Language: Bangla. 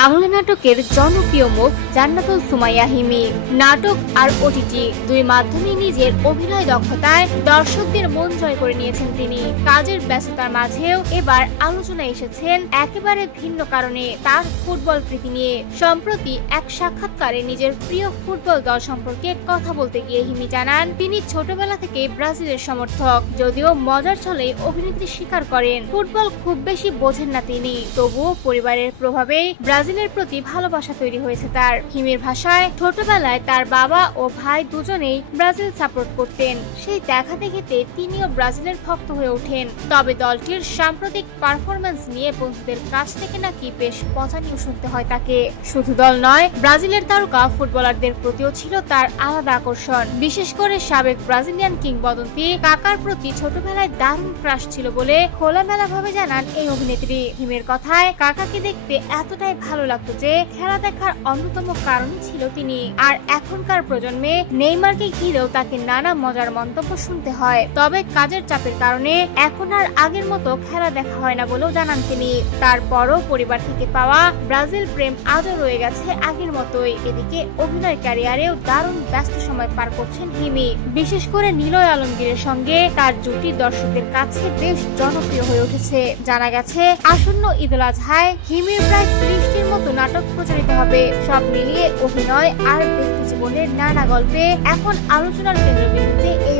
বাংলা নাটকের জনপ্রিয় মুখ জান্নাতুল সুমাইয়া হিমি। নাটক আর ওটিটি দুই মাধ্যমে নিজের অভিনয় দক্ষতায় দর্শকদের মন জয় করে নিয়েছেন তিনি। কাজের ব্যস্ততার মাঝেও এবার আলোচনায় এসেছেন একেবারে ভিন্ন কারণে তার ফুটবল প্রীতি নিয়ে। সম্প্রতি এক সাক্ষাৎকারে নিজের প্রিয় ফুটবল দল সম্পর্কে কথা বলতে গিয়ে হিমি জানান, তিনি ছোটবেলা থেকে ব্রাজিলের সমর্থক। যদিও মজার ছলে অভিনেত্রী স্বীকার করেন ফুটবল খুব বেশি বোঝেন না তিনি, তবুও পরিবারের প্রভাবে ব্রাজিলের প্রতি ভালোবাসা তৈরি হয়েছে তার। হিমির ভাষায়, ছোটবেলায় তার বাবা ও ভাই দুজনেই ব্রাজিল সাপোর্ট করতেন। সেই দেখা দেখিতে তিনিও ব্রাজিলের ভক্ত হয়ে ওঠেন। তবে দলটির সাম্প্রতিক পারফরম্যান্স নিয়ে বন্ধুদের কাছ থেকে নাকি বেশ পচানিও শুনতে হয় তাকে। শুধু দল নয়, ব্রাজিলের তারকা ফুটবলারদের প্রতিও ছিল তার আলাদা আকর্ষণ। বিশেষ করে সাবেক ব্রাজিলিয়ান কিংবদন্তি কাকার প্রতি ছোটবেলায় দারুণ ক্রাশ ছিল বলে খোলামেলা ভাবে জানান এই অভিনেত্রী। হিমের কথায়, কাকাকে দেখতে এতটাই ভালো লাগতো যে খেলা দেখার অন্যতম কারণই ছিল তিনি। আর এখনকার প্রজন্মে নেইমারকে ঘিরেও তাকে নানা মজার মন্তব্য শুনতে হয়। তবে কাজের চাপের কারণে এখন আর আগের মতো খেলা দেখা হয় না বলেও জানান তিনি। তারপরও পরিবার থেকে পাওয়া ব্রাজিল প্রেম আজও রয়ে গেছে আগের মতোই। এদিকে অভিনয় ক্যারিয়ারেও দারুণ ব্যস্ত সময় পার করছেন হিমি। বিশেষ করে নিলয় আলমগীরের সঙ্গে তার জুটি দর্শকদের কাছে বেশ জনপ্রিয় হয়ে উঠেছে। জানা গেছে, আসন্ন ঈদ উল আজহায় হিমির প্রায় 30টির মতো নাটক প্রচারিত হবে। সব মিলিয়ে অভিনয় আর ব্যক্তি জীবনের নানা গল্পে এখন আলোচনার কেন্দ্রবিন্দুতে এই